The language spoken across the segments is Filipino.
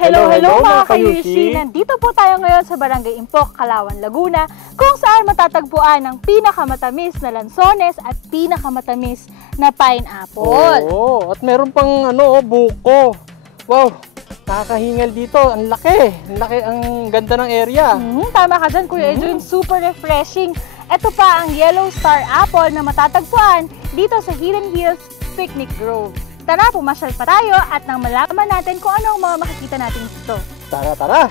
Hello mga ka-UC! Nandito po tayo ngayon sa Barangay Impok, Calauan, Laguna, kung saan matatagpuan ang pinakamatamis na lansones at pinakamatamis na pineapple. Oo, at meron pang buko. Wow, nakakahingal dito. Ang laki, ang ganda ng area. Tama ka dyan, Kuya Edwin, super refreshing. Ito pa ang Yellow Star Apple na matatagpuan dito sa Hidden Hills Picnic Grove. Tara, pumasyal pa tayo at nang malaman natin kung ano ang mga makikita natin dito. Tara!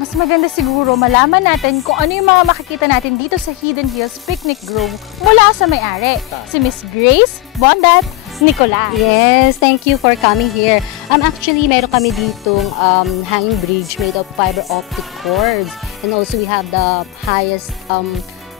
Mas maganda siguro malaman natin kung ano yung mga makikita natin dito sa Hidden Hills Picnic Grove mula sa may-ari, si Miss Grace Bondat Nicolas. Yes, thank you for coming here. Actually, meron kami ditong hanging bridge made of fiber optic cords. And also we have the highest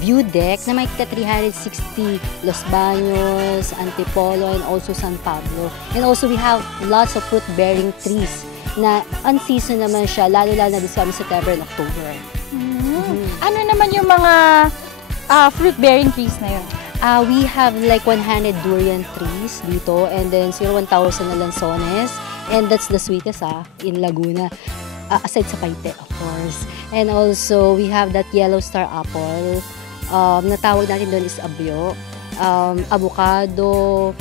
view deck na may 360 Los Baños, Antipolo, and also San Pablo. And also we have lots of fruit-bearing trees na on-season naman siya, lalo-lalo na this coming September and October. Ano naman yung mga fruit-bearing trees na yun? We have like 100 durian trees dito, and then 1,000 na lansones, and that's the sweetest in Laguna. Aside sa Paite, of course. And also, we have that Yellow Star Apple. Natawag natin doon is abyo, avocado,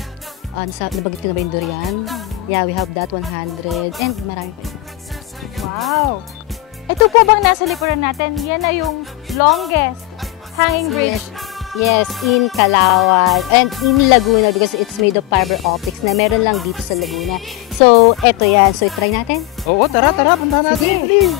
nabagit ko na ba yung durian? Yeah, we have that 100, and marami pa yun. Wow! Ito po bang nasa likuran natin, yan na yung longest hanging bridge? Yes, in Calauan, and in Laguna because it's made of fiber optics na meron lang dito sa Laguna. So, eto yan. So, try natin? Oo, tara, punta natin. Please.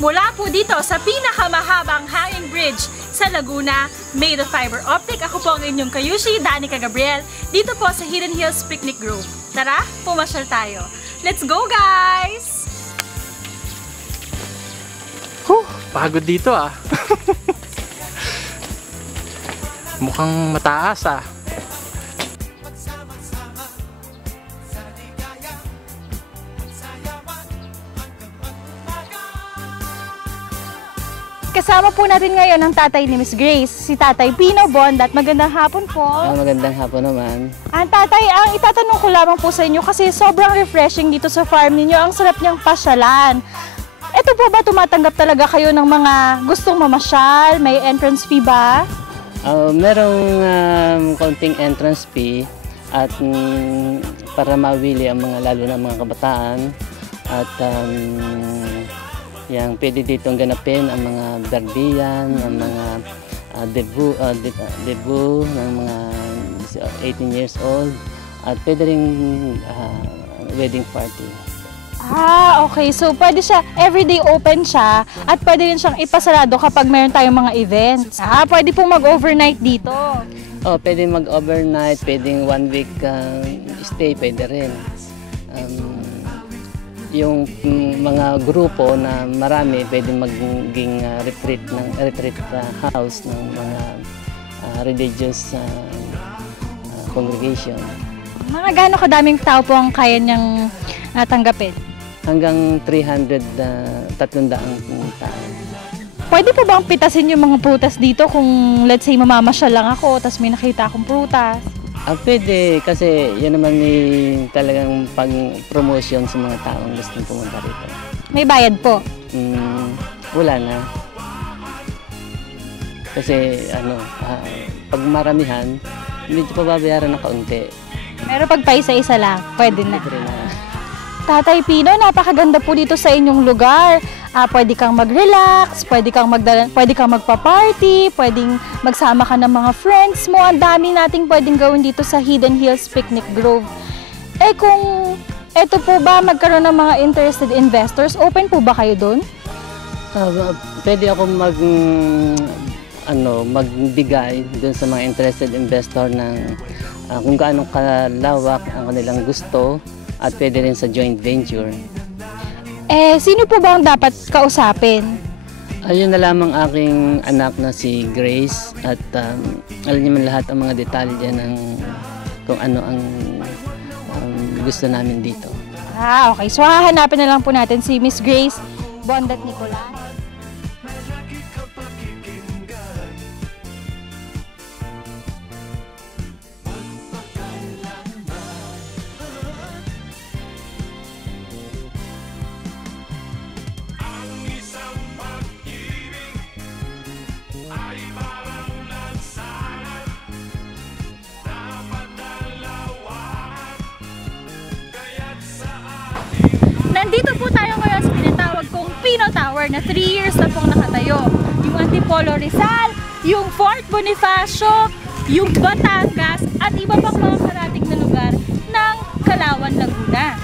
Mula po dito sa pinakamahabang hanging bridge sa Laguna, made of fiber optic, ako po ang inyong kayushi, Danica Gabriel, dito po sa Hidden Hills Picnic Grove. Tara, pumasyal tayo. Let's go, guys! Pagod dito Mukhang mataas Kasama po natin ngayon ang tatay ni Miss Grace, si Tatay Pino Bondat. Magandang hapon po. Magandang hapon naman. Ang tatay, ang itatanong ko lamang po sa inyo kasi sobrang refreshing dito sa farm ninyo. Ang sarap niyang pasyalan. Ito po ba tumatanggap talaga kayo ng mga gustong mamasyal? May entrance fee ba? Merong konting entrance fee at para mawili ang lalo na mga kabataan at yang pwede ditong ganapin ang mga birthdayan, ang mga debut ng mga 18 years old at pwede ring wedding party. Okay. So, pwede siya, everyday open siya at pwede rin siyang ipasarado kapag mayroon tayong mga events. Pwede pong mag-overnight dito. Pwede mag-overnight, pwedeng 1 week stay, pwede rin. Yung mga grupo na marami pwede maging retreat house ng mga religious congregation. Mga gaano kadaming tao po ang kaya niyang tanggapin? Hanggang 300 tao. Pwede po bang pitasin yung mga prutas dito kung let's say mamamasyal lang ako tapos may nakita akong prutas? Pwede kasi yan naman talagang pang-promotion sa mga taong gustong pumunta rito. May bayad po? Wala na. Kasi pag maramihan, hindi pa babayaran ng kaunti. Pero pag paisa-isa lang, pwede na. Tatay Pino, napakaganda po dito sa inyong lugar. Pwede kang mag-relax, pwede kang magpa-party, pwedeng magsama ka ng mga friends mo. Ang dami nating pwedeng gawin dito sa Hidden Hills Picnic Grove. Kung eto po ba magkaroon ng mga interested investors, open po ba kayo doon? Pwede ako magbigay doon sa mga interested investor ng kung gaano kalawak ang kanilang gusto at pwede rin sa joint venture. Sino po ba ang dapat kausapin? Ayun na lamang aking anak na si Grace at alam niyo man lahat ang mga detalye ng kung ano ang gusto namin dito. Okay. So, hahanapin na lang po natin si Miss Grace Bondat Nicolas. Nandito po tayo ngayon sa tinatawag kong Pino Tower na 3 years na pong nakatayo. Yung Antipolo Rizal, yung Fort Bonifacio, yung Batangas, at iba pang mga karating na lugar ng Calauan, Laguna.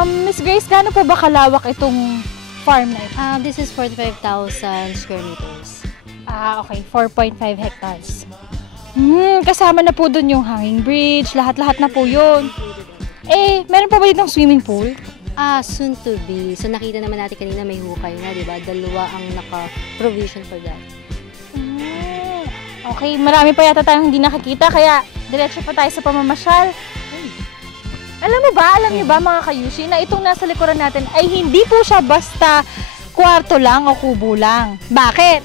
Miss Grace, gaano po ba kalawak itong farm na ito? This is 45,000 square meters. Okay, 4.5 hectares. Kasama na po dun yung hanging bridge, lahat-lahat na po yun. Meron pa ba ditong swimming pool? Soon to be. So nakita naman natin kanina may hukay na, di ba? Dalawa ang naka-provision for that. Okay, marami pa yata tayong hindi nakakita, kaya diretso pa tayo sa pamamasyal. Alam niyo ba mga kayushi, na itong nasa likuran natin ay hindi po siya basta kwarto lang o kubo lang. Bakit?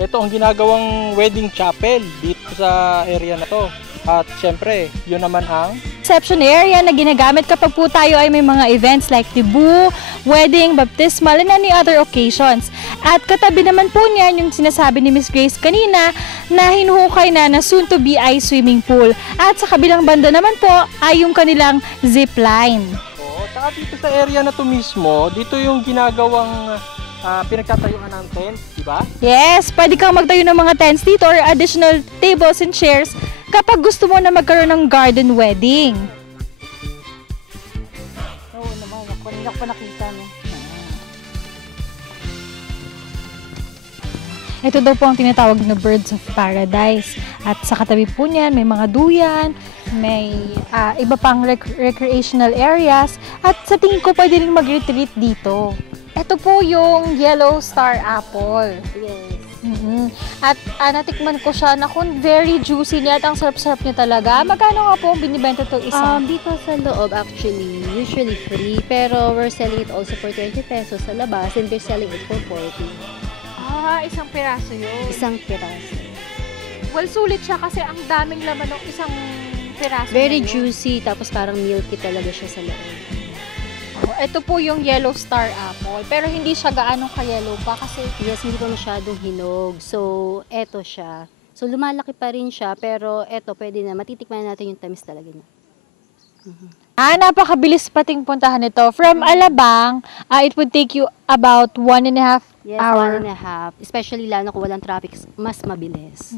Ito ang ginagawang wedding chapel dito sa area na to. At syempre, yun naman ang Reception area na ginagamit kapag po tayo ay may mga events like tibu, wedding, baptismal, and any other occasions. At katabi naman po niyan yung sinasabi ni Miss Grace kanina na hinuhukay na soon to be ay swimming pool. At sa kabilang banda naman po ay yung kanilang zip line. Saka dito sa area na to mismo, dito yung ginagawang pinagtatayuan ng tent, di ba? Yes, pwede kang magtayo ng mga tents dito or additional tables and chairs kapag gusto mo na magkaroon ng garden wedding. Oo naman, kanina ko pa nakita, no? Ito daw po ang tinatawag na Birds of Paradise. At sa katabi po niyan, may mga duyan, may iba pang recreational areas, at sa tingin ko pwede rin mag-retreat dito. Ito po yung Yellow Star Apple. Yes. At natikman ko siya, very juicy niya at ang sarap-sarap niya talaga. Magkano nga po ang binibenta ito isa? Dito sa loob, actually, usually free, pero we're selling it also for 20 pesos sa labas, and we're selling it for 40. Isang piraso yun. Isang piraso. Well, sulit siya kasi ang daming laman ng isang piraso. Very juicy, tapos parang milky talaga siya sa loob. Ito po yung Yellow Star Apple, pero hindi siya gaano ka-yellow pa kasi Yes, hindi pa masyadong hinog. So, eto siya. So, lumalaki pa rin siya, pero eto, pwede na. Matitikman natin yung tamis talaga niya. napakabilis pating puntahan ito. From Alabang, it would take you about 1.5 Yes, hour. 1.5. Especially lalo kung walang traffic, mas mabilis.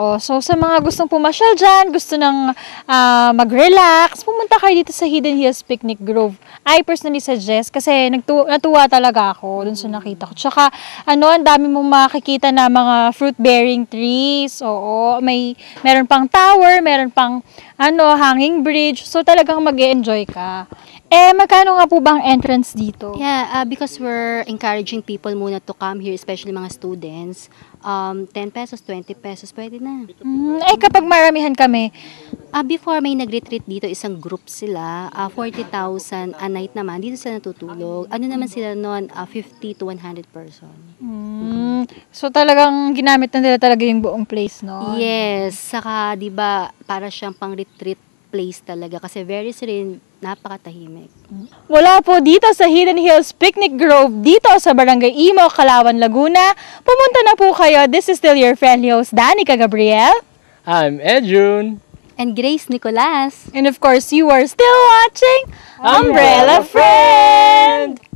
So sa mga gustong pumasyal dyan, gusto ng mag-relax, pumunta kayo dito sa Hidden Hills Picnic Grove. I personally suggest kasi natuwa talaga ako dun sa nakita ko. Tsaka ang dami mong makikita na mga fruit-bearing trees. Oo, meron pang tower, meron pang hanging bridge. So talagang mag-e-enjoy ka. Magkano nga po bang entrance dito? Yeah, because we're encouraging people muna to come here, especially mga students. 10 pesos, 20 pesos, pwede na. Kapag maramihan kami, Before may nag-retreat dito, isang group sila, 40,000 a night naman, dito sila natutulog. Ano naman sila noon, 50 to 100 person. so talagang ginamit na nila talaga yung buong place, no? Yes, saka 'di ba para siyang pang-retreat place talaga kasi very serene, napakatahimik. Mula po dito sa Hidden Hills Picnic Grove dito sa Barangay Imo, Calauan, Laguna, pumunta na po kayo. This is still your friendly host, Danica Gabriel. I'm Edjun. And Grace Nicolas. And of course, you are still watching Umbrella Friend!